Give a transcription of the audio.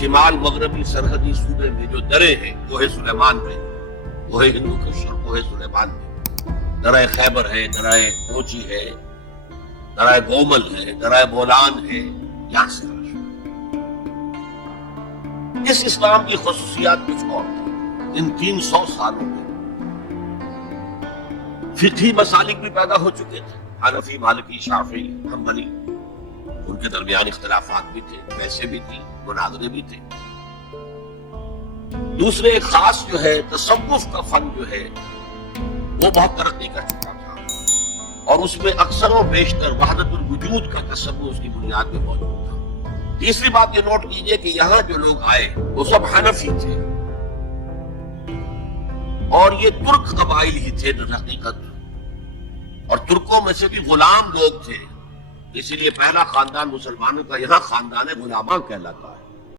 शिमाल मगरबी सरहदी सूबे में जो दरे हैं कोहे सुलेमान में, कोहे हिंदू कुश और कोहे सुलेमान में, दराए खैबर है, दराए कोची है, दराए गोमल है, दराए बोलान है, यहां से इस इस्लाम की खुसूसियात कुछ और थी। इन 300 सालों में फिक़ही मसालिक भी पैदा हो चुके थे, हनफी, मालिकी, शाफी, हम्बली, उनके दरमियान इख्तिलाफात भी थे, वैसे भी थी, मुनाज़रे भी थे। दूसरे एक खास जो है तसव्वुफ का फन जो है वो बहुत तरक्की कर चुका था और उसमें अक्सर और बेशतर वहदतुल वुजूद का तसव्वुर उसकी बुनियाद में मौजूद था। तीसरी बात ये नोट कीजिए कि यहां जो लोग आए वो सब हनफी थे और ये तुर्क कबाइल ही थे दर हकीकत, और तुर्कों में से भी गुलाम लोग थे, इसीलिए पहला खानदान मुसलमानों का यहां खानदान गुलामा कहलाता।